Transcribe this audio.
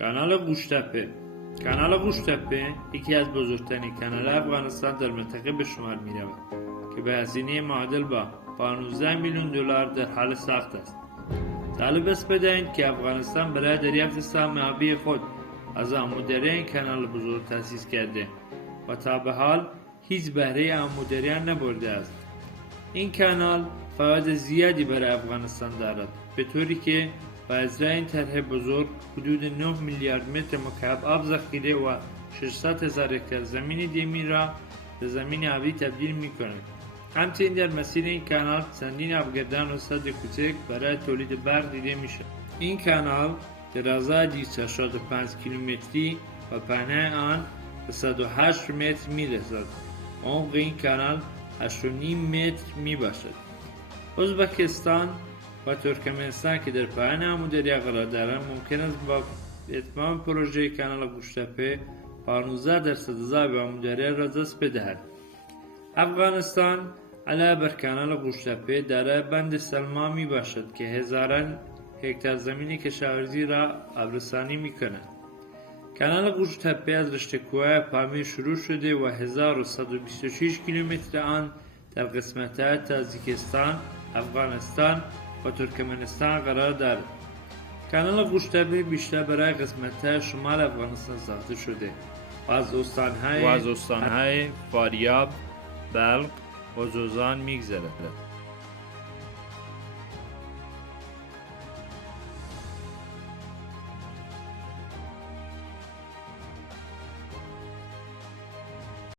کانال گوشتپه کانال گوشتپه یکی از بزرگترین کانال افغانستان در منطقه به شمار می رود که به هزینه معادل با 15 میلیون دلار در حال ساخت است. طالب است بدانید که افغانستان برای دریافت سهم آبی خود از آموداری این کانال بزرگ تأسیس کرده و تا به حال هیچ بهره آموداری نبرده است. این کانال فواید زیادی برای افغانستان دارد، به طوری که با اجرای این طرح بزرگ حدود 9 میلیارد متر مکعب آب ذخیره و 600,000 هکتار زمین دیمی را به زمین آبی تبدیل می کند. همچنین در مسیر این کانال چندین آبگردان و سد کوچک برای تولید برق دیده می شود. این کانال درازای 85 کیلومتری و پهنه آن به 108 متر می رسد. عمق این کانال 8.5 متر می باشد. ازبکستان و ترکمنستان که در پایان آموداری قرار دارند ممکن است با اتمام پروژه کانال گوشتپه 15% از آب آموداری را دست بدهد. افغانستان علاوه بر کانال گوشتپه دارای بند سلما می باشد که هزاران هکتار زمین کشاورزی را آبرسانی می کند. کانال گوشتپه از رشته کوههای پامیر شروع شده و 1126 کیلومتر آن در قسمت‌های تاجیکستان، افغانستان و ترکمنستان قرار دارد. کانال گوشتپه بیشتر برای قسمت‌های شمال افغانستان ساخته شده و از استان‌های فاریاب، بلخ و جوزان می‌گذرد.